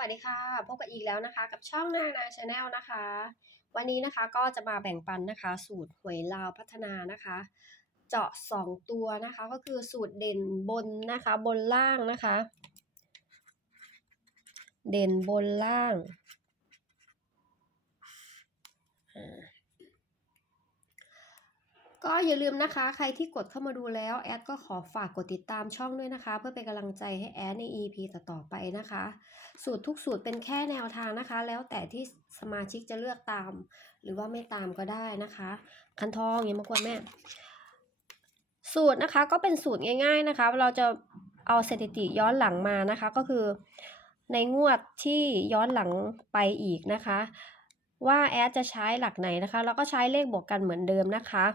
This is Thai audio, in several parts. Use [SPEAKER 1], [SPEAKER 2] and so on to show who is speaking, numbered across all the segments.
[SPEAKER 1] วัสดีค่ะ พบกันอีกแล้วนะคะ กับช่องนานาชาแนลนะคะ วันนี้นะคะก็จะมาแบ่งปันนะคะ สูตรหวยลาวพัฒนานะคะ เจาะ 2 ตัวนะคะ ก็คือสูตรเด่นบนนะคะ บนล่างนะคะ เด่นบนล่างอ่า ก็อย่าลืมนะคะ ใครที่กดเข้ามาดูแล้วแอดก็ขอฝากกดติดตามช่องด้วยนะคะ เพื่อเป็นกำลังใจให้แอดใน EP ต่อๆไปนะคะ สูตรทุกสูตรเป็นแค่แนวทางนะคะ แล้วแต่ที่สมาชิกจะเลือกตาม หรือว่าไม่ตามก็ได้นะคะ คันทองอย่างมากวนแม่ สูตรนะคะก็เป็นสูตรง่าย ๆนะคะ เราจะเอาสถิติย้อนหลังมานะคะ ก็คือในงวดที่ย้อนหลังไปอีกนะคะ ว่าแอดจะใช้หลักไหนนะคะ แล้วก็ใช้เลขบวกกันเหมือนเดิมนะคะ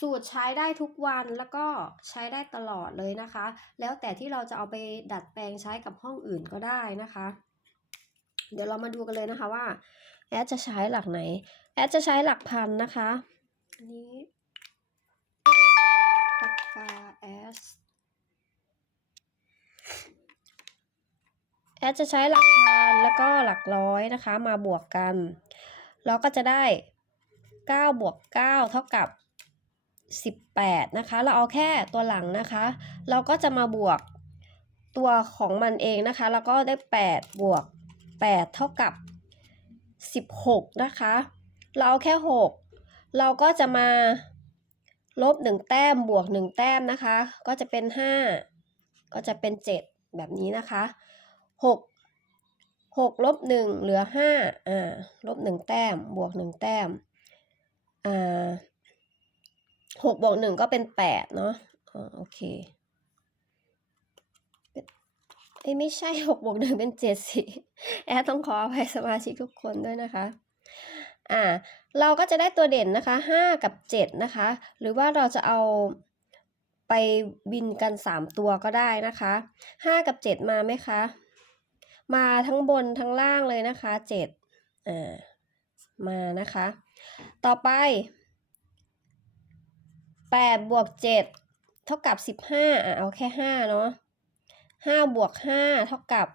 [SPEAKER 1] สูตรใช้ได้ทุกวันแล้วก็ใช้ได้ตลอดเลยนะคะ แล้วแต่ที่เราจะเอาไปดัดแปลงใช้กับห้องอื่นก็ได้นะคะ เดี๋ยวเรามาดูกันเลยนะคะว่าแอดจะใช้หลักไหน แอดจะใช้หลักพันนะคะ อันนี้ปากกาแอสแอดจะใช้หลักพันแล้วก็หลักร้อยนะคะ มาบวกกัน เราก็จะได้ 9 บวก 9 เท่ากับ 18 นะคะ เราเอาแค่ตัวหลังนะคะ เราก็จะมาบวกตัวของมันเองนะคะ แล้วก็ได้ 8 บวก 8 เท่ากับ 16 นะคะ เราเอาแค่ 6 เราก็จะมาลบ 1 แต้มบวก 1 แต้มนะคะ ก็จะเป็น 5 ก็จะเป็น 7 แบบนี้นะคะ 6 6ลบ1เหลือ5อ่าลบ1แต้มบวก 1 แต้มอ่า หกบวกหนึ่งก็เป็นแปดเนาะอ๋อโอเคเอ้ไม่ใช่หกบวกหนึ่งเป็นเจ็ดสิแอดต้องขออภัยสมาชิกทุกคนด้วยนะคะอ่าเราก็จะได้ตัวเด่นนะคะห้ากับเจ็ดนะคะ หรือว่าเราจะเอาไปบินกันสามตัวก็ได้นะคะห้ากับเจ็ดมาไหมคะ มาทั้งบนทั้งล่างเลยนะคะเจ็ดอ่ามานะคะ ต่อไป แปดบวกเจ็ดเท่ากับสิบห้าอะเอาแค่ห้าเนาะห้าบวกห้าเท่ากับ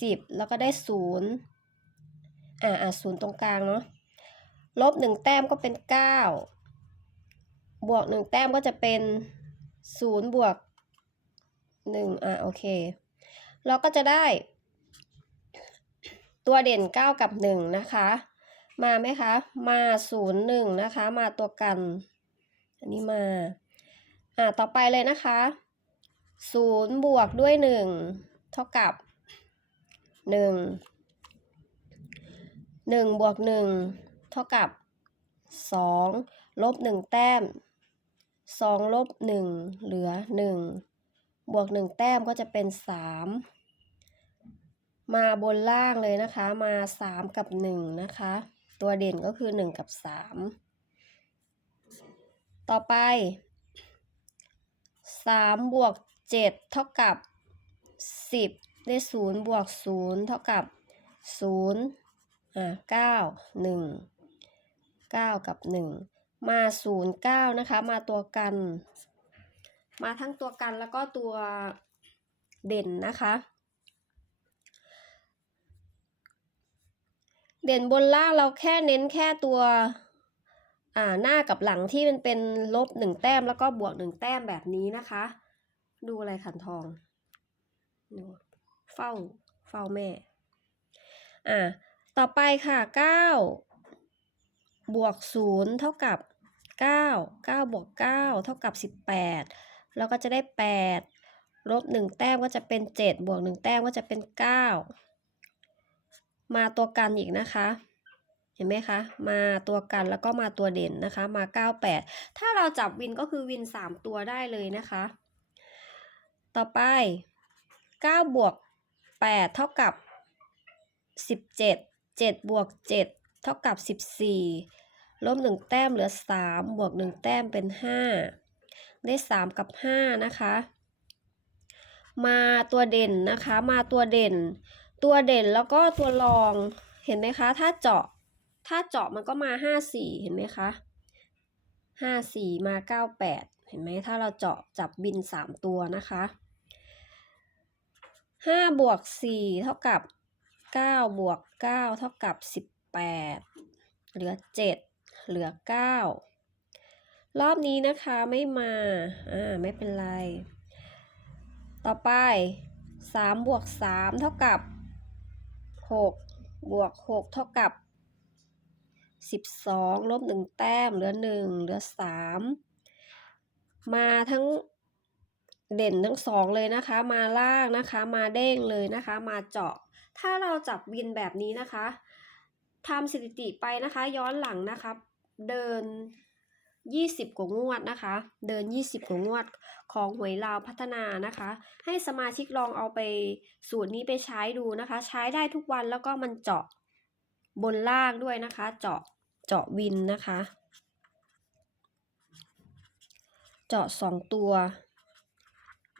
[SPEAKER 1] สิบแล้วก็ได้ศูนย์อ่าอะศูนย์ตรงกลางเนาะลบหนึ่งแต้มก็เป็นเก้าบวกหนึ่งแต้มก็จะเป็นศูนย์บวกหนึ่งอะโอเค เราก็จะได้ ตัวเด่นเก้ากับหนึ่งนะคะ มาไหมคะ มาศูนย์หนึ่งนะคะ มาตัวกัน อันนี้มา อ่า ต่อไปเลยนะคะศูนย์บวกด้วยหนึ่งเท่ากับหนึ่งหนึ่งบวกหนึ่งเท่ากับสองลบหนึ่งแต้มสองลบหนึ่งเหลือหนึ่งบวกหนึ่งแต้มก็จะเป็นสามมาบนล่างเลยนะคะ มาสามกับหนึ่งนะคะ ตัวเด่นก็คือหนึ่งกับสาม ต่อไปสามบวกเจ็ดเท่ากับสิบได้ศูนย์บวกศูนย์เท่ากับศูนย์อ่าเก้าหนึ่งเก้ากับหนึ่งมาศูนย์เก้านะคะมาตัวกัน มาทั้งตัวกันแล้วก็ตัวเด่นนะคะ เด่นบนล่างเราแค่เน้นแค่ตัว อ่าหน้ากับหลังที่มันเป็นลบหนึ่งแต้มแล้วก็บวกหนึ่งแต้มแบบนี้นะคะ ดูอะไรขันทองดูเฝ้าเฝ้าแม่อ่าต่อไปค่ะเก้าบวกศูนย์เท่ากับเก้าเก้าบวกเก้าเท่ากับสิบแปดแล้วก็จะได้แปดลบหนึ่งแต้มก็จะเป็นเจ็ดบวกหนึ่งแต้มก็จะเป็นเก้ามาตัวกันอีกนะคะ เห็นไหมคะ มาตัวกันแล้วก็มาตัวเด่นนะคะ มา 98 ถ้าเราจับวินก็คือวิน 3 ตัวได้เลยนะคะ ต่อไป 9 บวก 8 เท่ากับ 17 7 บวก 7 เท่ากับ 14 ลบ 1 แต้มเหลือ 3 บวก 1 แต้มเป็น 5 ได้ 3 กับ 5 นะคะ มาตัวเด่นนะคะ มาตัวเด่น ตัวเด่นแล้วก็ตัวรอง เห็นไหมคะ ถ้าเจาะ ถ้าเจาะมันก็มาห้าสี่เห็นไหมคะห้าสี่มาเก้าแปดเห็นไหมถ้าเราเจาะจับบินสามตัวนะคะห้าบวกสี่เท่ากับเก้าบวกเก้าเท่ากับสิบแปดเหลือเจ็ดเหลือเก้ารอบนี้นะคะไม่มา อ่า ไม่เป็นไร ต่อไปสามบวกสามเท่ากับหกบวกหกเท่ากับ สิบสองลบหนึ่งแต้ม เหลือหนึ่งเหลือสามมาทั้งเด่นทั้งสองเลยนะคะ มาล่างนะคะ มาเด้งเลยนะคะ มาเจาะ ถ้าเราจับวินแบบนี้นะคะทำสถิติไปนะคะ ย้อนหลังนะคะ เดิน 20 กว่างวดนะคะ เดิน 20 กว่างวดของหวยลาวพัฒนานะคะ ให้สมาชิกลองเอาไปสูตรนี้ไปใช้ดูนะคะ ใช้ได้ทุกวันแล้วก็มันเจาะบนล่างด้วยนะคะ เจาะ เจาะวินนะคะ เจาะสองตัว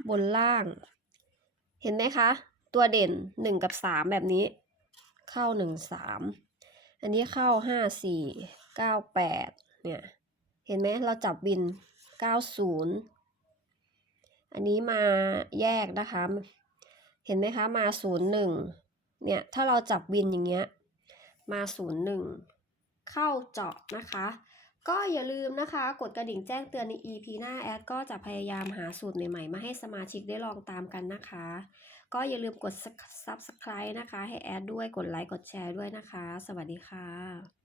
[SPEAKER 1] บนล่าง เห็นไหมคะ ตัวเด่นหนึ่งกับสามแบบนี้ เข้าหนึ่งสามอันนี้เข้าห้าสี่เก้าแปดเนี่ย เห็นไหมเราจับบินเก้าศูนย์อันนี้มาแยกนะคะ เห็นไหมคะ มาศูนย์หนึ่งเนี่ย ถ้าเราจับบินอย่างเงี้ย มาศูนย์หนึ่ง เข้าเจาะนะคะ ก็อย่าลืมนะคะ กดกระดิ่งแจ้งเตือนใน EP หน้าแอดก็จะพยายามหาสูตรใหม่ๆ มาให้สมาชิกได้ลองตามกันนะคะ ก็อย่าลืมกด subscribe นะคะ ให้แอดด้วยกดไลค์กดแชร์ด้วยนะคะ สวัสดีค่ะ